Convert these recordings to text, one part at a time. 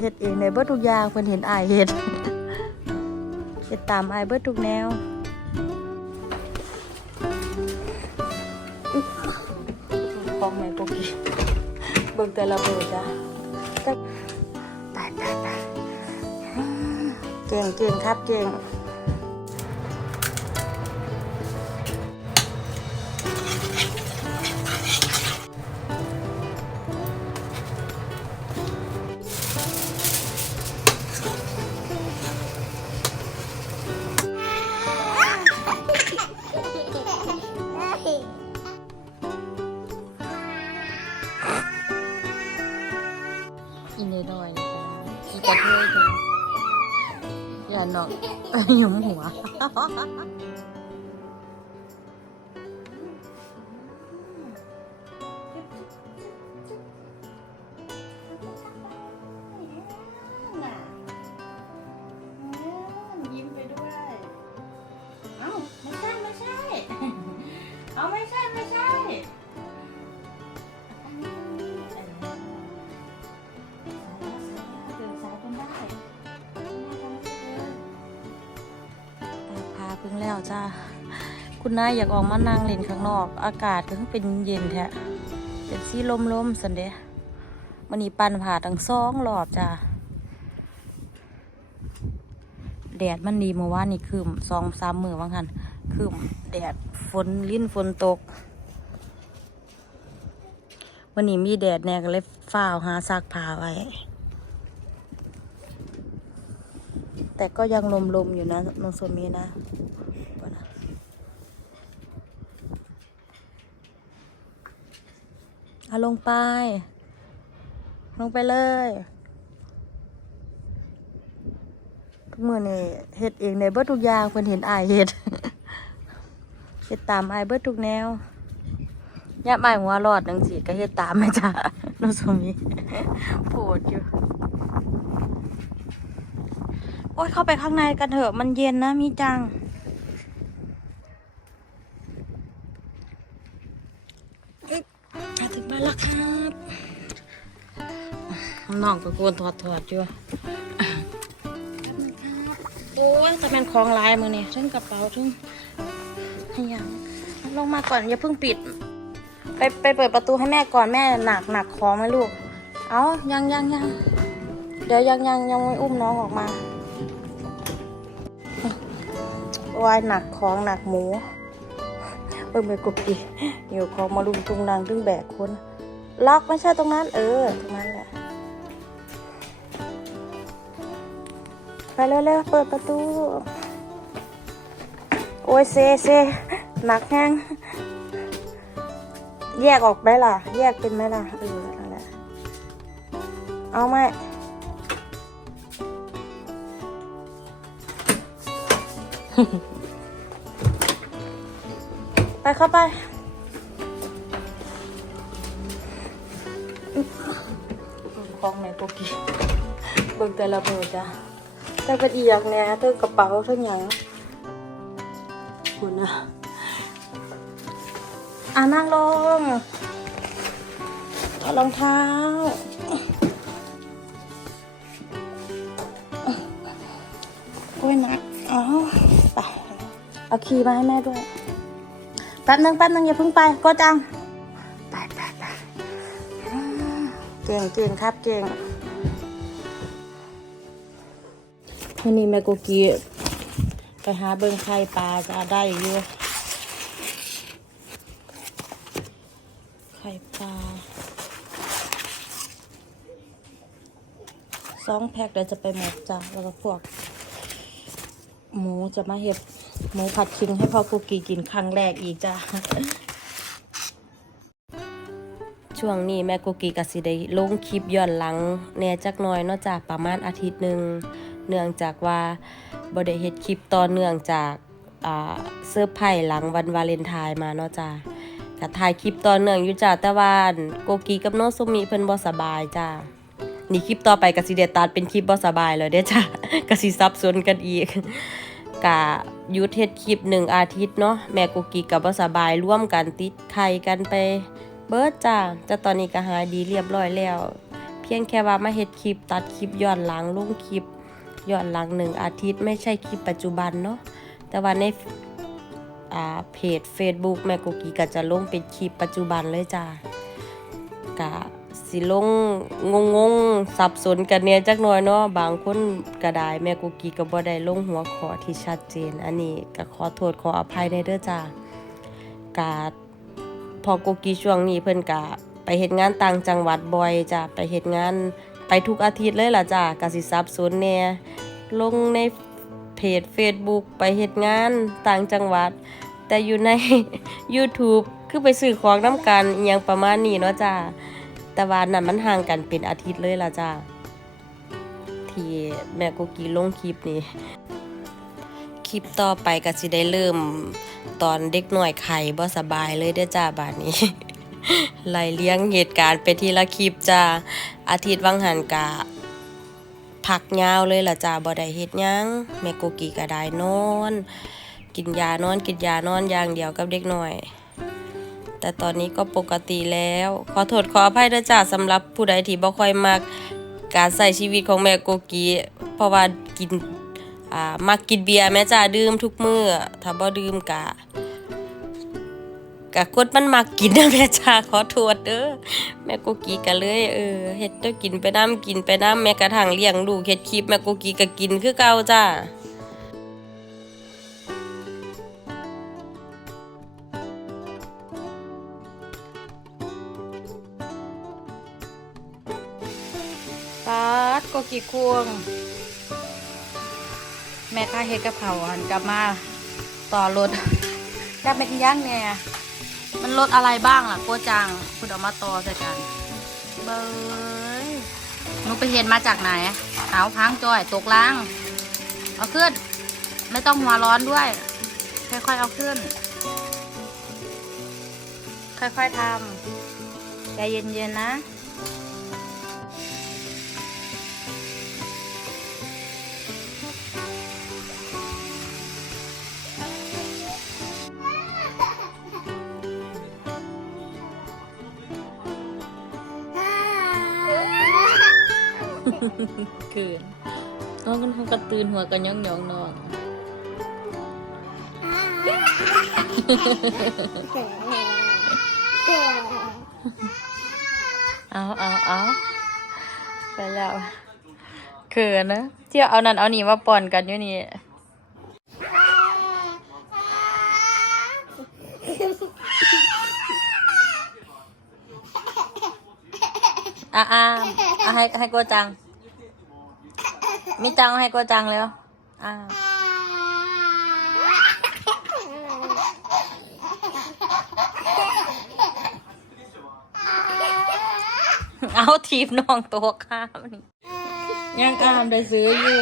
เฮ็ดเองในเบิดทุกอย่างเพิ่นเห็นอายเฮ็ดเฮ็ดตามอายเบิดทุกแนวอึ๊บของแม่โกกี้เบิ่งแต่ละเบิดจ้ะแต่ตายตายตายเก่งเก่งครับเก่ง อย่าห แล้วจ้าคุณนายอยากออกมานั่งเล่นข้างนอก อากาศก็คือเป็นเย็นแท้เป็นสีลมๆสันเดะมันนี้ปันผ่าทั้งสองรอบจ้าแดดมันดีเมื่อวานนี่คืมสองสามมือว่างคันคืมแดดฝนลิ้นฝนตกวันนี้มีแดดแน่ก็เลยฝ้าวหาซักผ้าไว้ แต่ก็ยังลมๆอยู่นะน้องโซมีนะ เอาลงไป ลงไปเลยทุกมือนี่เฮ็ดเองในเบิดทุกอย่างเพิ่นเห็นอายเฮ็ดเฮ็ดตามอายเบิดทุกแนวย่ามอายหัวรอดจังซี่ก็เฮ็ดตามแม่จ้าน้องโซมีโปวดอยู่โอ๊ยเข้าไปข้างในกันเถอะมันเย็นนะมีจัง มาถึงบ้านแล้วครับน้องก็โกนถอดถอดอยู่โอ้ยแต่เป็นของลายมือนี่ทั้งกระเป๋าทั้งให้ยังลงมาก่อนอย่าเพิ่งปิด ไปไปเปิดประตูให้แม่ก่อนแม่หนักหนักของไหมลูก เอายังยังยังเดี๋ยวยังยังยังไม่อุ้มน้องออกมาวายหนักของหนักหมู เบิ่งไปกุกอีอยู่ของมาลุมตุงนางตึงแบกคน ล็อกไม่ใช่ตรงนั้น เออ ตรงนั้นแหละ ไปเร็วๆเปิดประตู โอ้ยเซเซหนักแห้งแยกออกไหมล่ะ แยกเป็นไหมล่ะเออนั่นแหละเอาไหม ไปเข้าไป ของแม่โกกี้เบิ่งแต่ละเบอร์จ้ะแต่เป็นอีอยากแน่เธอกระเป๋าเธอหยังคุณนะอ่านั่งลงเอารองเท้า โอ้ยนักอ๋อไปเอาคีย์มาให้แม่ด้วย แป๊บนึงแป๊บนึงอย่าเพิ่งไปก็จังไปไปไปเก่งเก่งครับเก่งวันนี้แม่โกกีไปหาเบิ้งไข่ปลาจะได้อยู่ไข่ปลาสองแพ็คเดี๋ยวจะไปหมดจ้ะแล้วก็พวก หมูจะมาเห็ด หมูผัดคิงให้พ่อกุกกี้กินครั้งแรกอีกจ้ะช่วงนี้แม่กุกกี้ก็สิได้ลงคลิปย้อนหลังแน่จักน่อยนอกจากประมาณอาทิตย์หนึ่งเนื่องจากว่าบ่ได้เฮ็ดคลิปต่อเนื่องจากเสื้อไผ่หลังวันวาเลนไทน์มาเนาะจ้ะก็ถ่ายคลิปต่อเนื่องอยู่จ้ะแต่ว่าโกกีกับโนซุมิเพิ่นบ่สบายจ้ะนี่คลิปต่อไปก็สิได้ตัดเป็นคลิปบ่สบายแล้วเด้จ้ะก็สิซับซ้อนกันอีก กะหยุดเฮ็ดคลิปหนึ่งอาทิตย์เนาะแม่กุกกิกับบ่สบายร่วมกันติดไข่กันไป เบิดจ้าแต่ตอนนี้ก็หายดีเรียบร้อยแล้ว เพียงแค่ว่ามาเฮ็ดคลิปตัดคลิปย้อนหลังลงคลิปย้อนหลังหนึ่งอาทิตย์ไม่ใช่คลิปปัจจุบันเนาะแต่ว่าในอ่าเพจ Facebook แม่กุกกี้ก็จะลงเป็นคลิปปัจจุบันเลยจ้ากะ สิลงงงงสับสนกันเนี่ยจักหน่อยเนาะบางคนก็ได้แม่กุกีก็บ่ได้ลงหัวขอที่ชัดเจน อันนี้ก็ขอโทษขออภัยในเด้อจ้ากะพอกุกีช่วงนี้เพิ่นกะไปเฮ็ดงานต่างจังหวัดบ่อยจ้ะไปเฮ็ดงานไปทุกอาทิตย์เลยล่ะจ้ะก็สิสับสนแหน่ลงในเพจ Facebook ไปเฮ็ดงานต่างจังหวัด แต่อยู่ใน YouTube คือไปซื้อของน้ำกันอหยังประมาณนี้เนาะจ้า แต่ว่านั่นมันห่างกันเป็นอาทิตย์เลยล่ะจ้าที่แม่กุกกี้ลงคลิปนี้ คลิปต่อไปก็สิได้เริ่มตอนเด็กหน่อยไข่บ่สบายเลยเด้อจ้าบาดนี้ไล่เลี้ยงเหตุการณ์ไปทีละคลิปจ้าอาทิตย์วังหันกะพักยาวเลยล่ะจ้าบ่ได้เฮ็ดหยังแม่กุกกี้ก็ได้นอน กินยานอนกินยานอนอย่างเดียวกับเด็กหน่อย แต่ตอนนี้ก็ปกติแล้ว ขอโทษขออภัยด้วยจ้าสำหรับผู้ใดที่บ่ค่อยมักการใส่ชีวิตของแม่โกกีเพราะว่ากินอ่ามักกินเบียร์แม่จ้าดื่มทุกมื้อถ้าบ่ดื่มกะกะกดมันมักกินนะแม่จ้าขอโทษเด้อแม่โกกีก็เลยเออเฮ็ดตัวกินไปน้ำกินไปน้ำแม้กระทั่งเลี้ยงลูกเฮ็ดคลิปแม่โกกีก็กินคือเก่าจ้า กี่ควง แม่ค้าเฮ็ดกะเพราหันกลับมาต่อรถกลับเป็นย่างเนี่ยมันรถอะไรบ้างล่ะโกจังคุณเอามาต่อใส่กันเบยหนูไปเห็นมาจากไหนขาวพังจอยตกล่าง เอาขึ้น ไม่ต้องหัวร้อนด้วย ค่อยๆเอาขึ้น ค่อยๆทำใจเย็นๆนะ คืนน้องกันทำกระตือนหัวกันย่องย่องนอนเอาเอาเอาไปแล้วเขินนะเที่ยวเอานั่นเอานี่มาป่อนกันอยู่นี่ อะอะอะให้ให้โกจัง มีจังให้โกจังแล้วอ่าเอาทีบน้องตัวข้ามนี่ยังอามได้ซื้ออยู่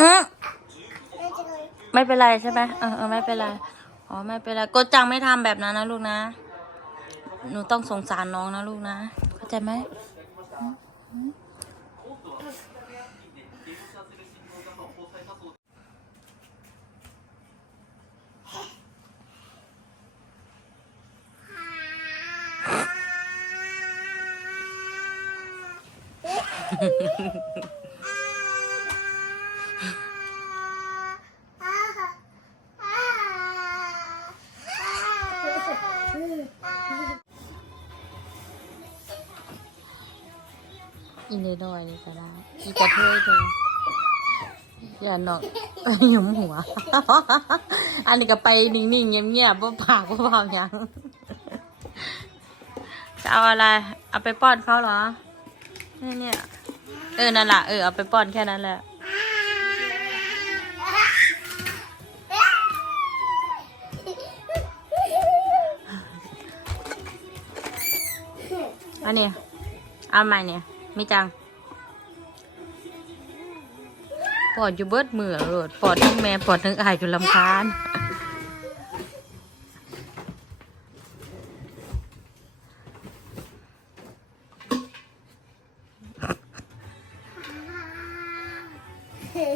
อืม ไม่เป็นไรใช่ไหมเออเออไม่เป็นไรอ๋อไม่เป็นไรโกจังไม่ทำแบบนั้นนะลูกนะ หนูต้องสงสารน้องนะลูกนะ เข้าใจไหมอืมีก็ได้อีกระเทยเลยอย่าหนอกหยุมหัว อันนี้ก็ไปนิ่งๆเงียบๆว่าปากว่าเบาหยังจะเอาอะไร เอาไปป้อนเขาเหรอเนี่ยเนี่ยเออนั่นแหละเออเอาไปป้อนแค่นั้นแหละอันนี้เอาใหม่เนี่ยไมีจัง ปอดอยู่เบิดมือโลดปอดทั้งแม่ปอดทั้งอายจนลำคาญเฮ้